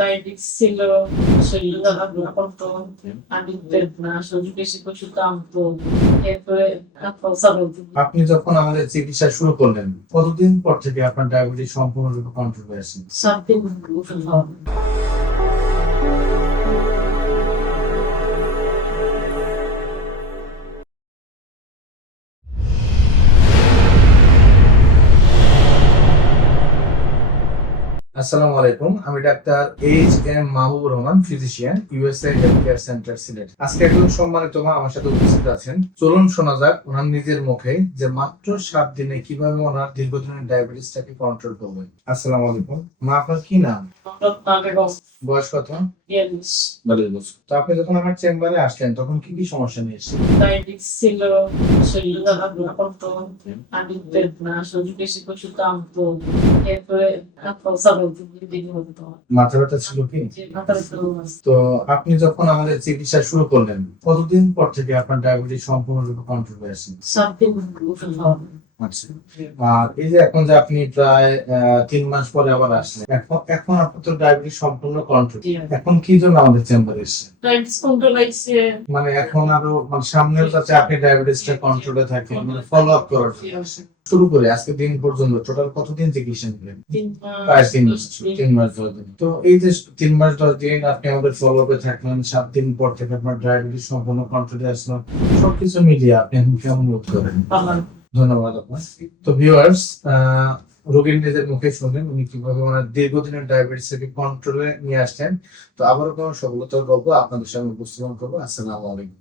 Diabetes ছিল, শরীরে জ্বালাপোড়া করতো, আমি বেদনা, শরীর বেশি প্রচুর টানতো, এরপরে আপনি যখন আমাদের চিকিৎসা শুরু করলেন কতদিন পর থেকে আপনার ডায়াবেটিস সম্পূর্ণরূপে কন্ট্রোল হয়ে আসে? 7 দিন ওষুধ খাওয়া। আসসালামু আলাইকুম, আমি doctor H.M. Mahbubur Rahman, physician, USA health care centre, Sylhet. আজকে একজন সম্মানিত মা আমার সাথে উপস্থিত আছেন। চলুন শোনা যাক ওনার নিজের মুখে যে মাত্র 7 দিনে কিভাবে ওনার দীর্ঘদিনের ডায়াবেটিসটাকে কন্ট্রোল করবেন। আসসালামু আলাইকুম মা, আপনার কি নাম, বয়স কত? তো আপনি যখন আমার চেম্বারে আসলেন তখন কি কি সমস্যা নিয়ে এসেছেন? ডায়াবেটিস ছিল, শরীরে জ্বালাপোড়া করতো, আমি বেদনা, শরীর বেশি প্রচুর টানতো, এরপরে মাথা ব্যথা ছিল কি? মাথা ব্যথা। তো আপনি যখন আমাদের চিকিৎসা শুরু করলেন কতদিন পর থেকে আপনার ডায়াবেটিস সম্পূর্ণরূপে কন্ট্রোল হয়ে আসে? 7 দিন ওষুধ খাওয়া। আচ্ছা, আর এই যে এখন যে আপনি প্রায় 3 মাস পরে আবার আসলেন, এখন আপনার তো ডায়াবেটিস সম্পূর্ণ কন্ট্রোল। এখন কি জন্য আমাদের চেম্বারে এসেছেন? ডায়াবেটিস কন্ট্রোল হয়েছে। মানে এখন আরো সামনেও যাতে আপনি ডায়াবেটিসটা কন্ট্রোলে থাকেন, মানে ফলো আপ করার জন্য। শুরু করে আজকে দিন পর্যন্ত টোটাল কতদিন চিকিৎসা নিলেন? 3 প্রায় মাস। 3 মাস। 3 মাস 10 দিন। তো এই যে 3 মাস 10 দিন আপনি আমাদের ফলো আপে থাকলেন, 7 দিন পর থেকে আপনার ডায়াবেটিস সম্পূর্ণ কন্ট্রোলে আসলো, সবকিছু মিলিয়ে আপনি এখন কেমন বোধ করেন? ধন্যবাদ আপনার। তো ভিউয়ার্স, রোগীর নিজের মুখে শুনলেন উনি কিভাবে ওনার দীর্ঘদিনের ডায়াবেটিস থেকে কন্ট্রোলে নিয়ে আসছেন। তো আবারও কোনো সফলতার গল্প আপনাদের সামনে উপস্থাপন করবো। আসসালামু আলাইকুম।